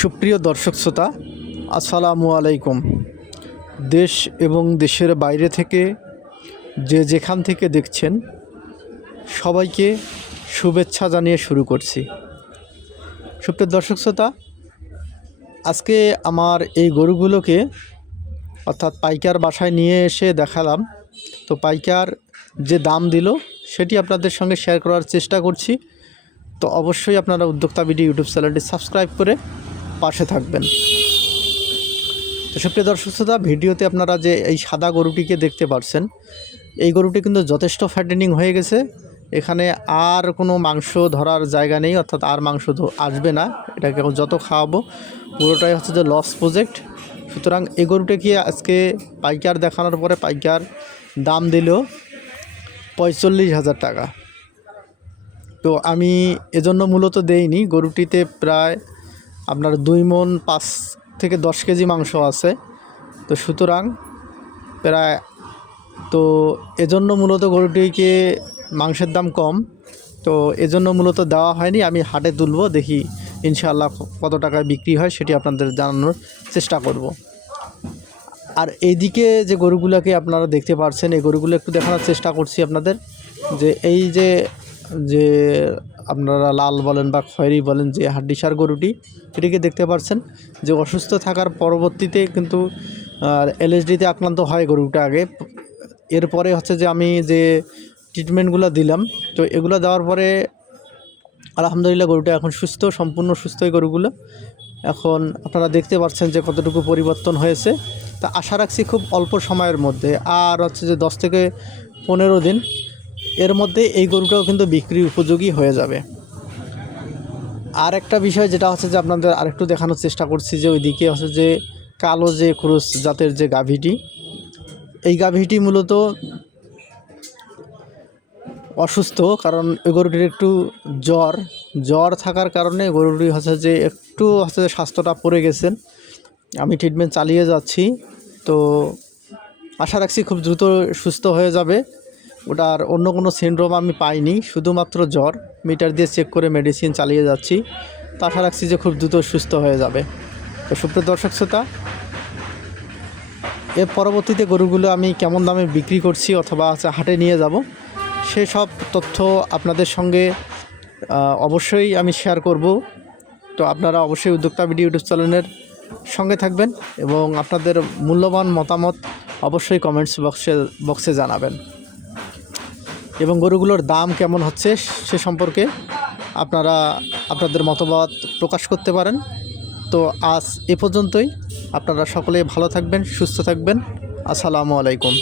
সুপ্রিয় দর্শক শ্রোতা, আসসালামু আলাইকুম। দেশ এবং দেশের বাইরে থেকে যে যেখান থেকে দেখছেন, সবাইকে শুভেচ্ছা জানিয়ে শুরু করছি। সুপ্রিয় দর্শক শ্রোতা, আজকে আমার এই গরুগুলোকে অর্থাৎ পাইকার বাসায় নিয়ে এসে দেখালাম। তো পাইকার যে দাম দিল, সেটি আপনাদের সঙ্গে শেয়ার করার চেষ্টা করছি। তো অবশ্যই আপনারা উদ্যোক্তা ভিডিও ইউটিউব চ্যানেলটি সাবস্ক্রাইব করে পাশে থাকবেন। তো সুপ্রিয় দর্শক শ্রোতা, ভিডিওতে আপনারা যে এই সাদা গরুটিকে দেখতে পারছেন, এই গরুটি কিন্তু যথেষ্ট ফ্যাটেনিং হয়ে গেছে। এখানে আর কোনো মাংস ধরার জায়গা নেই, অর্থাৎ আর মাংস আসবে না। এটাকে যত খাওয়াবো, পুরোটাই হচ্ছে যে লস প্রজেক্ট সুতরাং এই গরুটাকে আজকে পাইকার দেখানোর পরে পাইকার দাম দিল পঁয়তাল্লিশ হাজার টাকা। তো আমি এজন্য মূলত দেইনি, গরুটিতে প্রায় আপনার দুই মন পাঁচ থেকে দশ কেজি মাংস আছে। তো সুতরাং প্রায় তো এজন্য মূলত গরুটিকে মাংসের দাম কম। তো এজন্য মূলত দেওয়া হয়নি, আমি হাটে তুলবো, দেখি ইনশাআল্লাহ কত টাকায় বিক্রি হয়, সেটি আপনাদের জানানোর চেষ্টা করব। আর এইদিকে যে গরুগুলোকে আপনারা দেখতে পাচ্ছেন এই গরুগুলো একটু দেখানোর চেষ্টা করছি আপনাদের। যে এই যে যে আপনারা লাল বলেন বা খয়েরি বলেন যে হাড্ডিসার গরুটি, এটিকে দেখতে পাচ্ছেন যে অসুস্থ থাকার পরবর্তীতে কিন্তু এলএসডিতে আক্রান্ত হয় গরুটা আগে। এরপরে হচ্ছে যে আমি যে ট্রিটমেন্টগুলো দিলাম, তো এগুলো দেওয়ার পরে আলহামদুলিল্লাহ গরুটা এখন সুস্থ, সম্পূর্ণ সুস্থ এই গরুগুলো। এখন আপনারা দেখতে পাচ্ছেন যে কতটুকু পরিবর্তন হয়েছে। তা আশা রাখছি খুব অল্প সময়ের মধ্যে। আর হচ্ছে যে দশ থেকে পনেরো দিন এর মধ্যে এই গরুটাও কিন্তু বিক্রি উপযোগী হয়ে যাবে। আর একটা বিষয় যেটা হচ্ছে যে আপনাদের আরেকটু দেখানোর চেষ্টা করছি যে ওইদিকে হচ্ছে যে কালো যে ক্রুশ জাতের যে গাভীটি, এই গাভীটি মূলত অসুস্থ কারণ এই গরুটির একটু জ্বর জ্বর থাকার কারণে গরুটি হচ্ছে যে একটু হচ্ছে যে স্বাস্থ্যটা পড়ে গেছেন। আমি ট্রিটমেন্ট চালিয়ে যাচ্ছি, তো আশা রাখছি খুব দ্রুত সুস্থ হয়ে যাবে। ওটার অন্য কোনো সিনড্রোম আমি পাইনি, শুধুমাত্র জ্বর। মিটার দিয়ে চেক করে মেডিসিন চালিয়ে যাচ্ছি। তো আশা রাখছি যে খুব দ্রুত সুস্থ হয়ে যাবে। তো সুপ্রিয় দর্শক শ্রোতা, এর পরবর্তীতে গরুগুলো আমি কেমন দামে বিক্রি করছি অথবা হচ্ছে হাটে নিয়ে যাব সেসব তথ্য আপনাদের সঙ্গে অবশ্যই আমি শেয়ার করব। তো আপনারা অবশ্যই উদ্যোক্তা ভিডিও ইউটিউব চ্যানেলের সঙ্গে থাকবেন এবং আপনাদের মূল্যবান মতামত অবশ্যই কমেন্টস বক্সে বক্সে জানাবেন। এবং গরুগুলোর দাম কেমন হচ্ছে সে সম্পর্কে আপনারা, আপনাদের মতবাদ প্রকাশ করতে পারেন। তো আজ এ পর্যন্তই। আপনারা সকলে ভালো থাকবেন, সুস্থ থাকবেন। আসসালামু আলাইকুম।